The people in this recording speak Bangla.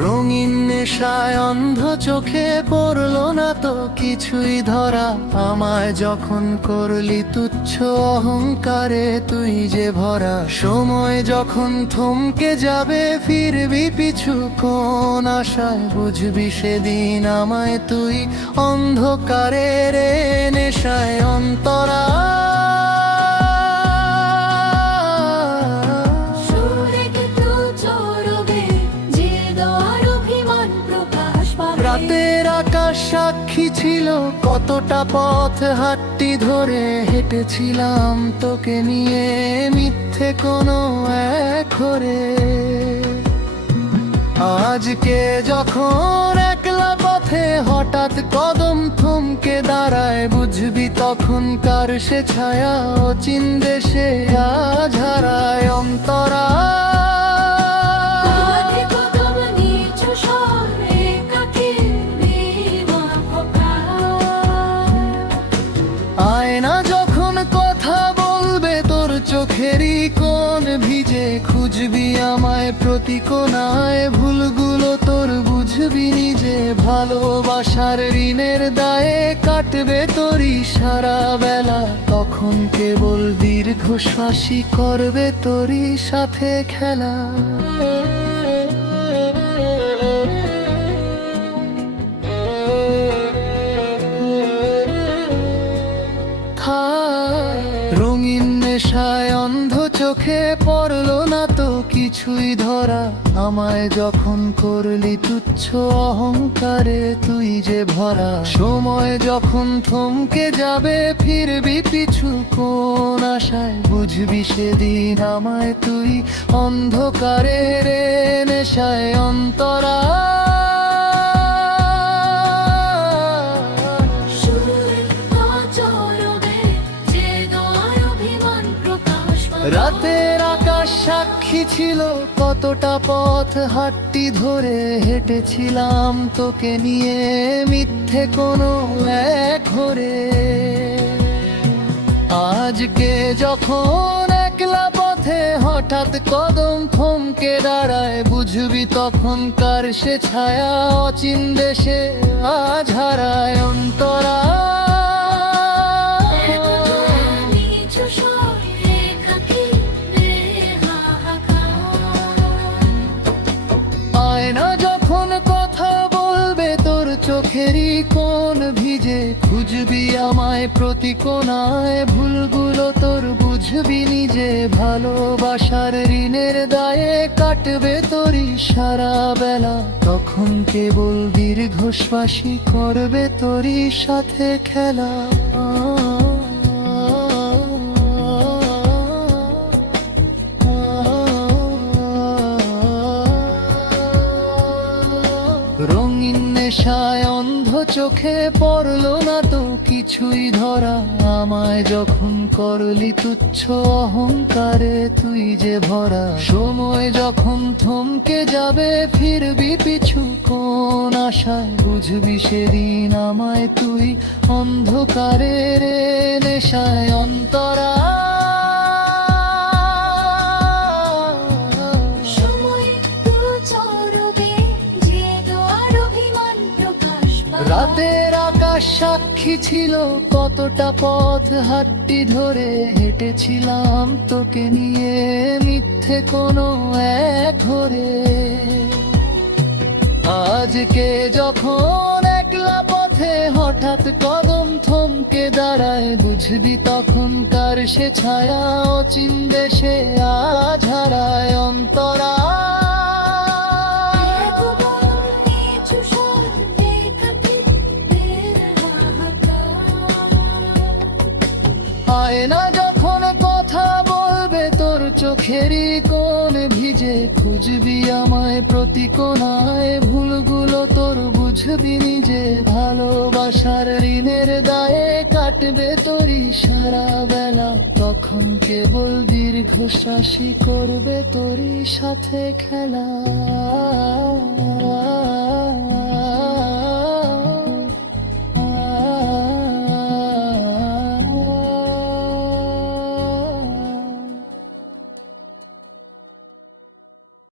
রঙিন নেশায় অন্ধ চোখে পড়লো না তো কিছুই ধরা, আমায় যখন করলি তুচ্ছ অহংকারে তুই যে ভরা। সময় যখন থমকে যাবে ফিরবি পিছু কোন আশায়, বুঝবি সেদিন আমায় তুই অন্ধকারের নেশায় অন্তরা। রাতের আকাশ সাক্ষী ছিল কতটা পথ হাতটি ধরে হেঁটেছিলাম তোকে নিয়ে মিথ্যে কোনো এক ঘরে। আজকে যখন একলা পথে হঠাৎ কদম থমকে দাঁড়ায়, বুঝবি তখনকার সে ছায়া অচিন দেশে আজ হারায় অন্তরা। আয়না যখন কথা বলবে তোর চোখেরই কোণ ভিজে, খুঁজবি আমায় প্রতি কোণায়, ভুলগুলো তোর বুঝবি নিজে। ভালোবাসার ঋণের দায়ে কাটবে তোরই সারা বেলা, তখন কেবল দীর্ঘশ্বাসই করবে তোরই সাথে খেলা। রঙিন নেশায় অন্ধ চোখে পড়লো না তো কিছুই ধরা, আমায় যখন করলি তুচ্ছ অহংকারে তুই যে ভরা। সময় যখন থমকে যাবে ফিরবি পিছু কোন আশায়, বুঝবি সেদিন আমায় তুই অন্ধকারের নেশায় অন্তরা। রাতের আকাশ সাক্ষী ছিল কতটা পথ হাতটি ধরে হেঁটেছিলাম তোকে নিয়ে মিথ্যে কোনো এক ঘরে। আজকে যখন একলা পথে হঠাৎ কদম থমকে দাঁড়ায়, বুঝবি তখনকার সে ছায়া অচিন দেশে আজ হারায় অন্তরা। আয়না যখন কথা বলবে তোর চোখেরই কোণ ভিজে, খুঁজবি আমায় প্রতি কোণায়, ভুলগুলো তোর বুঝবি নিজে। ভালোবাসার ঋণের দায়ে কাটবে তোরই সারা বেলা, তখন কেবল দীর্ঘশ্বাসই করবে তোরই সাথে খেলা। রঙিন নেশায় অন্ধ চোখে পড়লো না তো কিছুই ধরা, আমায় যখন করলি তুচ্ছ অহংকারে তুই যে ভরা। সময় যখন থমকে যাবে ফিরবি পিছু কোন আশায়, বুঝবি সেদিন আমায় তুই অন্ধকারের নেশায় অন্তরা। রাতের আকাশ সাক্ষী ছিল কতটা পথ হাতটি ধরে হেঁটেছিলাম তোকে নিয়ে মিথ্যে কোনো এক ঘরে। আজকে যখন একলা পথে হঠাৎ কদম থমকে দাঁড়ায়, বুঝবি তখনকার সে ছায়া অচিন দেশে আজ হারায় অন্তরা। আয়না যখন কথা বলবে তোর চোখেরই কোণ ভিজে, খুঁজবি আমায় প্রতি কোণায়, ভুলগুলো তোর বুঝবি নিজে। ভালোবাসার ঋণের দায়ে কাটবে তোরই সারা বেলা, তখন কেবল দীর্ঘশ্বাসই করবে তোরই সাথে খেলা।